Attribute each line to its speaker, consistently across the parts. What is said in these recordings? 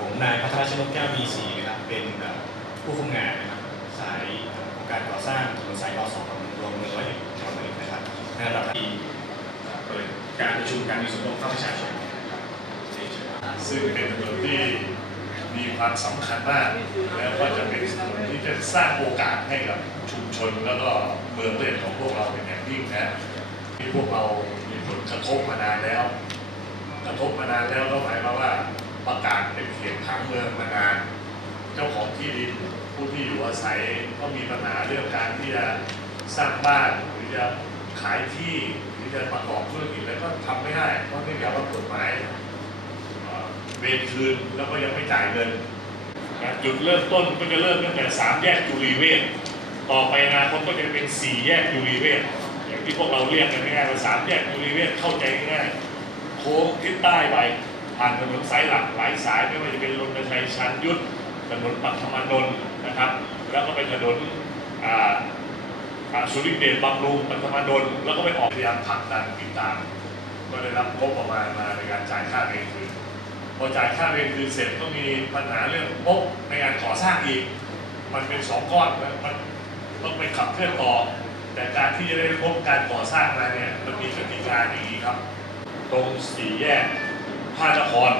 Speaker 1: ผมนายพัทรชนกแก้วมีศรีนะครับเป็นผู้คุมงานนะครับสายโครงการก่อสร้างถนนสายรอสองรวมเมืองร้อยเอ็ดจังหวัดร้อยนะครับในระดับที่เปิดการประชุมการมีส่วนร่วมข้าประชาชนนะครับ
Speaker 2: ซึ่งเป็นถนนที่มีความสำคัญมากแล้วก็จะเป็นถนนที่จะสร้างโอกาสให้กับชุมชนแล้วก็เมืองเล่นของพวกเราเป็นอย่างยิ่งนะที่พวกเรามีผลกระทบมานานแล้ว กระทบมานานแล้วก็หมายความว่า ประกาศเป็นเขตผังเมืองมานาน เจ้าของที่ดินผู้ที่อยู่อาศัยก็มีปัญหาเรื่องการที่จะสร้างบ้านหรือจะขายที่หรือจะประกอบธุรกิจแล้วก็ทำไม่ได้เพราะเนื่องจากว่ากฎหมายเวรคืนแล้วก็ยังไม่จ่ายเงินนะจุดเริ่มต้นก็จะเริ่มตั้งแต่สามแยกจุลีเวศต่อไปอนาคตก็จะเป็นสี่แยกจุลีเวศอย่างที่พวกเราเรียกกันง่ายๆว่าสามแยกจุลีเวศเข้าใจง่ายโค้งทิศใต้ไป ผ่านถนนสายหลักหลายสายไม่ว่าจะเป็นรณชัยชันยุทธถนนปัทมานนท์นะครับ แล้วก็เป็นถนนสุริเดชบำรุงปัทมานนท์แล้วก็ไปออกพยายามผลักดันติดตามก็ได้รับงบประมาณมาในการจ่ายค่าเวรคืนพอจ่ายค่าเวรคืนเสร็จก็มีปัญหาเรื่องงบในการก่อสร้างอีก มันเป็นสองก้อนมันต้องไปขับเคลื่อนต่อ แต่การที่จะได้งบการก่อสร้างมาเนี่ยมันมีกติกาอย่างนี้ครับ ตรงสี่แยก ท่านคร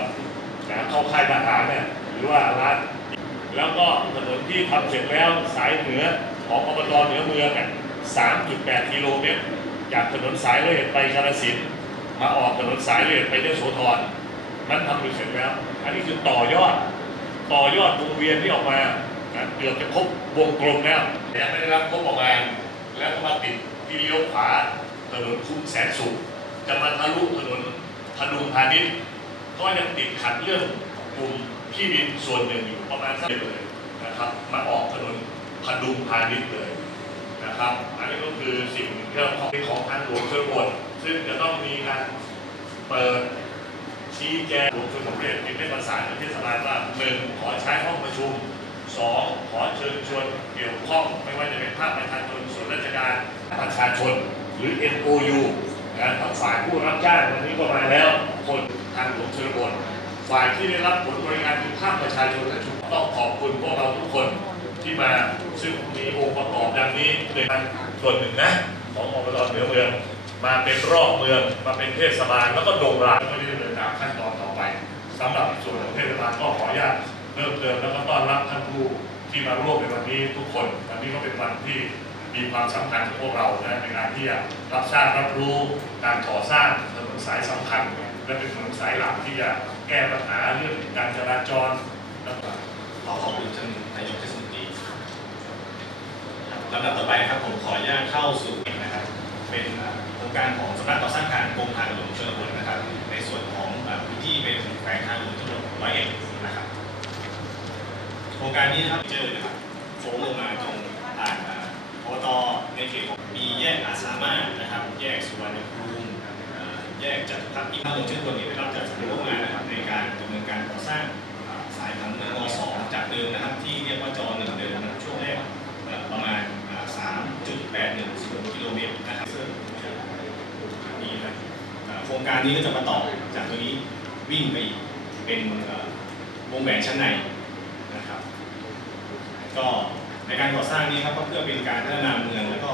Speaker 2: นะเข้าค่ายทหารเนี่ยหรือว่าร้านแล้วก็ถนนที่ทำเสร็จแล้วสายเหนือของอบตเหนือเมืองเนี่ย3.8 กิโลเมตร จากถนนสายเลยไปกาฬสินธุ์มาออกถนนสายเลยไปเยโสธรนั้นทำไปเสร็จแล้ว อันนี้คือต่อยอด ต่อยอดวงเวียนที่ออกมาเกือบจะครบวงกลมแล้วแต่ยังไม่ได้รับงบประมาแล้วก็มาติดที่เลี้ยวขวาถนนคุ้มแสนสุขจะมาทะลุถนนพดุงพาณิชย์ ก็ยังติดขัดเรื่องกลุ่มที่ดินส่วนหนึ่งอยู่ประมาณสักเลยนะครับ มาออกถนนพดุงพาณิชย์เลยนะครับอันนี้ก็คือสิ่งที่เราของของทางหลวงชนบทซึ่งจะต้องมีการเปิดชี้แจงหลวงชนบทเนี่ยเป็นประสานกับเทศบาลว่าหนึ่งขอใช้ห้องประชุมสองขอเชิญชวนเกี่ยวข้องไม่ว่าจะเป็นภาคประชาชนส่วนราชการประชาชนหรือ MOU นะทั้งฝ่ายผู้รับจ้างวันนี้ก็มาแล้วคน ทางหลวงชนบทฝ่ายที่ได้รับผลบริการคือภาคประชาชนและชุมต้องขอบคุณพวกเราทุกคนที่มาซึ่งมีองค์ประกอบดังนี้เป็นส่วนหนึ่งนะของอบตเหนือเมือง มาเป็นรอบเมืองมาเป็นเทศบาลแล้วก็โด่งดังก็ได้เดินตามขั้นตอนต่อไปสำหรับส่วนของเทศบาลก็ขออนุญาตเพิ่มเติมแล้วก็ต้อนรับท่านผู้ที่มาร่วมในวันนี้ทุกคนวันนี้ก็เป็นวันที่มีความสำคัญของพวกเรานะในการที่จะรับทราบรับรู้การก่อสร้างถนนสายสำคัญ และเป็นถนนสายหลักที่จะแก้ปัญหาเรื่องการจราจรและ
Speaker 1: ขอขอบคุณท่านนายกเทศมนตรีลำดับต่อไปครับผมขออนุญาตเข้าสู่นะครับ เป็นโครงการของสำนักก่อสร้างการกรมทางหลวงชนบทนะครับ ในส่วนของพื้นที่เป็นแขวงทางหลวงชนบทร้อยเอ็ดนะครับโครงการนี้นะครับเจอนะครับโค้งลงมาตรงผ่านอ่อบตในเขตของมีแยกอาสามารนะครับ แยกสุวรรณภูมิ แยกจตุพักที่ทางหลงชนบทเนี่ยได้รับจัดสรรงบประมาณนะครับในการดำเนินการก่อสร้างสายพันธุ์รอสองจากเดิมนะครับ ที่เรียกว่าจอหนึ่งเดิมนะครับช่วงแรกประมาณอ่า3.810กิโลเมตรนะครับซึ่งนี่นะโครงการนี้ก็จะมาต่อจากตัวนี้วิ่งไปเป็นวงแหวนชั้นในนะครับ ก็ในการก่อสร้างนี้ครับก็เพื่อเป็นการพัฒนาเมืองแล้วก็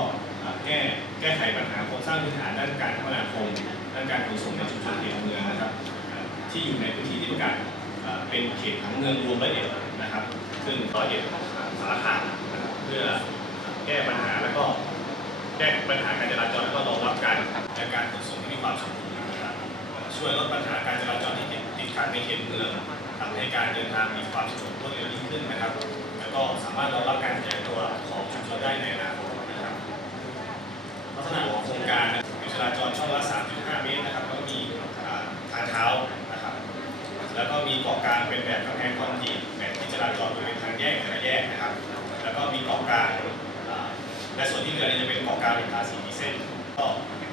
Speaker 1: แก้แก้ไขปัญหาโครงสร้างพื้นฐานด้านการคมนาคม ด้านการขนส่งในชุมชนเขตเมืองนะครับที่อยู่ในพื้นที่ที่ประกาศเป็นเขตผังเมืองรวมร้อยเอ็ดนะครับ ซึ่งร้อยเอ็ดสารคามนะครับเพื่อแก้ปัญหาแล้วก็แก้ปัญหาการจราจรแล้วก็รองรับการและการขนส่งที่มีความสมดุลนะครับช่วยลดปัญหาการจราจรที่ติดติดขัดในเขตเมืองทำให้การเดินทางมีความสะดวกรวดเร็วยิ่งขึ้นนะครับ แล้วก็สามารถรองรับการขยายตัวของชุมชนได้ในอนาคตนะครับ ลักษณะของโครงการนะ ราจรช่องละ 3.5 เมตรนะครับแล้วก็มีอ่าทางเท้านะครับ แล้วก็มีเกาะกลางเป็นแบบกำแพงคอนกรีตแบบที่จราจรบริเวณทางแยกแต่ละแยกนะครับ แล้วก็มีเกาะกลางและส่วนที่เหลือเนี่ยจะเป็นเกาะกลางเป็นทาสีดีเซนก็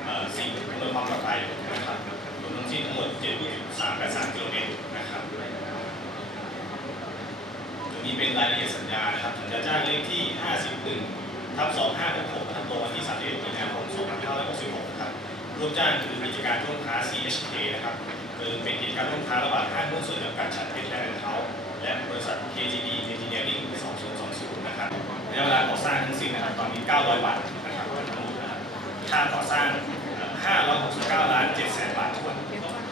Speaker 1: เอ่อสิ่งอำนวยความปลอดภัยนะครับรวมทั้งสิ้นทั้งหมด 7.383กิโลเมตรนะครับตัวนี้เป็นรายละเอียดสัญญานะครับสัญญาจ้างเลขที่ 51ทับ2566ทับลงวันที่31มีนาคม2566 ร่วมจ้างคือกิจการร่วมค้า CHK นะครับคือเป็นกิจการร่วมค้าระหว่างห้างหุ้นส่วนจำกัดฉัดเพชรและแอนเทาและบริษัท KGD Engineering 2020 นะครับระยะเวลาก่อสร้างทั้งสิ้นนะครับตอนนี้ 900 บาทนะครับทั้งหมดนะครับค่าก่อสร้าง 569 ล้าน7แสนบาททวน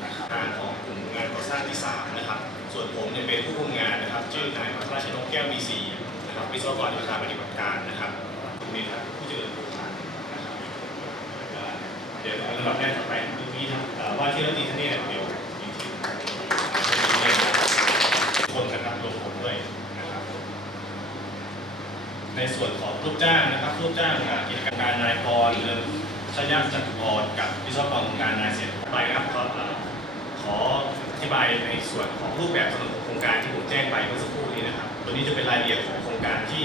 Speaker 1: นะครับงานของกลุ่มงานก่อสร้างที่ 3 นะครับ ส่วนผมเนี่ยเป็นผู้คุมงานนะครับชื่อนายราชนกแก้วมีศรีนะครับวิศวกรโยธาปฏิบัติการนะครับตรงนี้ครับผู้เจริญโครงการนะครับ เดี๋ยวลำดับแรกต่อไปเมื่อกี้ทางเอ่อว่าที่รัฐมนตรีท่านนี้เนี่ยเดี๋ยวมีที่คนนะครับรวมผมด้วยนะครับ ในส่วนของลูกจ้างนะครับลูกจ้างกิจการนายพรเรือชยัจัตุพรกับวิศวกรการนายเสร็จไปนะครับก็เอ่อขออธิบายในส่วนของรูปแบบถนนของโครงการที่ผมแจ้งไปเมื่อสักครู่นี้นะครับ ตัวนี้จะเป็นรายละเอียดของโครงการที่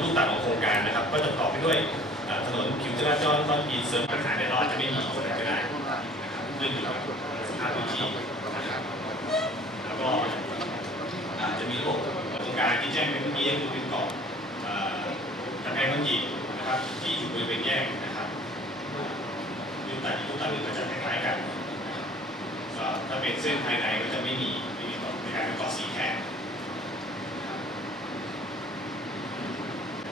Speaker 1: รูปแบบของโครงการนะครับ ก็จะประกอบไปด้วย ถนนผิวจราจรคอนกรีเสริมปัญหาในรอดจะไม่มีตรงไหนก็ได้ขึ้นอยู่กับสภาพพื้นที่นะครับแล้วก็อาจจะมีระบบโครงการที่แจ้งไปเมื่อกี้ก็คือเป็นกอบเอ่อกำแพงคอนกรีนะครับที่อยู่บริเวณแยกนะครับรูปแบบรูปแบบอื่นก็จะคล้ายๆกันก็ถ้าเป็นเส้นภายในก็จะไม่มีไม่มีกรอบในการเป็นกรอบสีแทน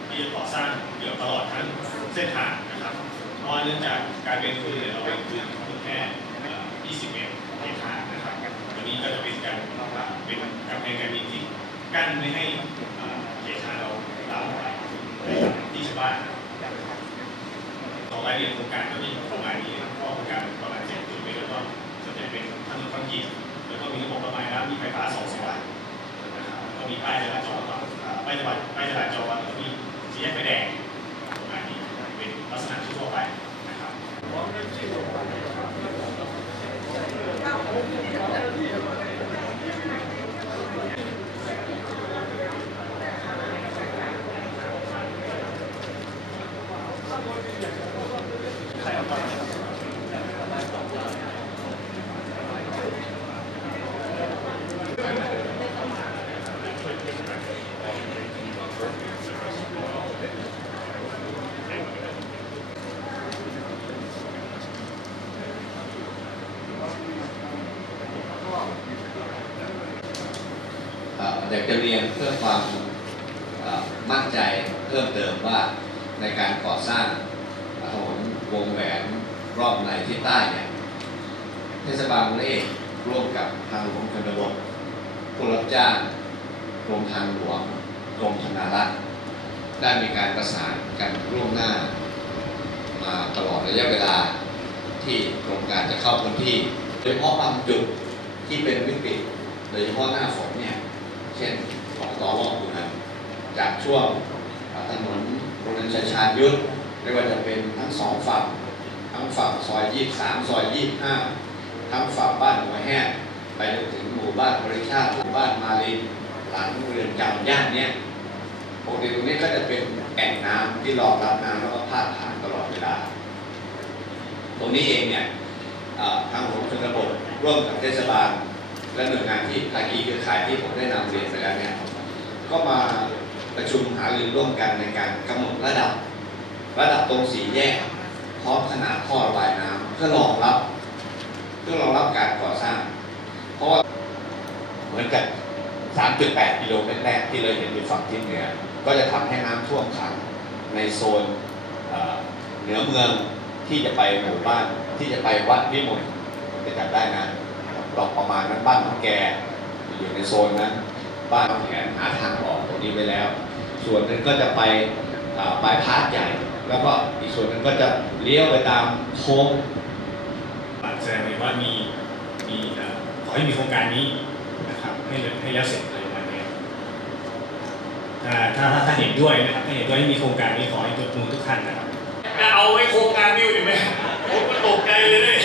Speaker 1: ที่จะก่อสร้างเกือบตลอดทั้ง ส้นทางนะครับ เพราะว่าเนื่องจากการเป็นคืนเนี่ยเราเป็นคืนแค่เอ่20 เมตรในทางนะครับวันนี้ก็จะเป็นการเป็นกำแพงการบินที่กั้นไม่ให้เอ่อเขตทางเราลาไปที่ชาวบ้านของรายละเอียดโครงการก็มีประมาณนี้นะครับเพราะโครงการประมาณเจ็ดจุดเมตรแล้วก็ส่วนใหญ่เป็นถนนคอนกรีตแล้วก็มีระบบระบายน้ำมีไฟฟ้าสองสว่างนะครับก็มีป้ายจราจรต่อป้ายจราป้ายจราจรแล้วก็มีสีแยกไฟแดงประมาณนี้เป็น ลักษณะทั่วไปนะครับ
Speaker 3: เอ่อ อยากจะเรียนเพื่อความมั่นใจเพิ่มเติมว่าในการก่อสร้างถนนวงแหวนรอบในที่ใต้เนี่ยเทศบาลเล่ร่วมกับทางหลวงชนบทผู้รับจ้างกรมทางหลวงกรมธนารักษ์ได้มีการประสานกันร่วมหน้า มาตลอดระยะเวลาที่โครงการจะเข้าพื้นที่ โดยเฉพาะบางจุดที่เป็นวิกฤตโดยเฉพาะหน้าฝนเนี่ย เช่นของตอรอบอยู่นั้นจากช่วงถนนโรงเรียนชัยชาญยุทธไม่ว่าจะเป็นทั้งสองฝั่งทั้งฝั่งซอยยี่สามซอยยี่ห้าทั้งฝั่งบ้านหัวแห้งไปจนถึงหมู่บ้านบริชาติหมู่บ้านมาลินหลังเรือนจำย่านเนี้ยปกติตรงนี้ก็จะเป็นแอ่งน้ำที่รองรับน้ำแล้วก็พาดผ่านตลอดเวลา ตรงนี้เองเนี่ยทางหลวงชนบทร่วมกับเทศบาล และหน่วยงานที่ภาคีเครือข่ายที่ผมได้นำเรียนไปแล้วเนี่ยก็มาประชุมหารือร่วมกันในการกำหนดระดับ ระดับตรงสีแยกพร้อมขนาดท่อระบายน้ำเพื่อรองรับ เพื่อรองรับการก่อสร้าง เพราะว่าเหมือนกับ 3.8 กิโลเมตรแรกที่เราเห็นอยู่ฝั่งทิศเหนือก็จะทำให้น้ำท่วมขังในโซนเอ่อเหนือเมืองที่จะไปหมู่บ้านที่จะไปวัดวิมลจะจำได้นะ ตอกประมาณนั้นบ้านของแกอยู่ในโซนนั้นบ้านแผนหาทางออกตรงนี้ไปแล้ว ส่วนหนึงก็จะไปอ่าบายพาสใหญ่ แล้วก็อีกส่วนหนึงก็จะเลี้ยวไปตามโค้ง
Speaker 1: แสดงเลยว่ามีมีเอ่อขอให้มีโครงการนี้นะครับให้เลยให้แล้วเสร็จอะไรประมาณนี้ถ้าถ้าถ้าถ้าเห็นด้วยนะครับถ้าเห็นด้วยให้มีโครงการนี้ขอให้ตัวทุกท่านนะครับ
Speaker 2: จะเอาไว้โครงการนี้อยู่ไหมผมก็ตกใจเลยเนี่ย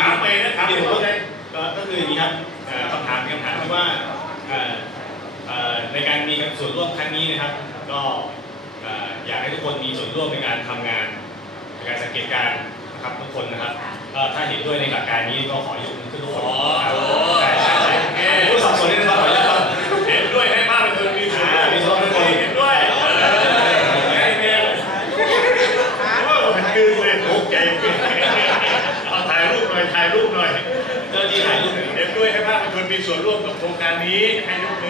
Speaker 2: ถามไปนะถาม
Speaker 1: จริงๆ
Speaker 2: ไป
Speaker 1: ผม
Speaker 2: เลย
Speaker 1: ก็ก็คืออย่างนี้ครับคำถามคำถามที่ว่าในการมีส่วนร่วมครั้งนี้นะครับ ก็อยากให้ทุกคนมีส่วนร่วมในการทำงานในการสังเกตการนะครับทุกคนนะครับถ้าเห็นด้วยในหลักการนี้ก็ขอยกมือขึ้นทุกคน
Speaker 2: มีส่วนร่วม
Speaker 1: กั
Speaker 2: บโครงการนี้ให้ยกค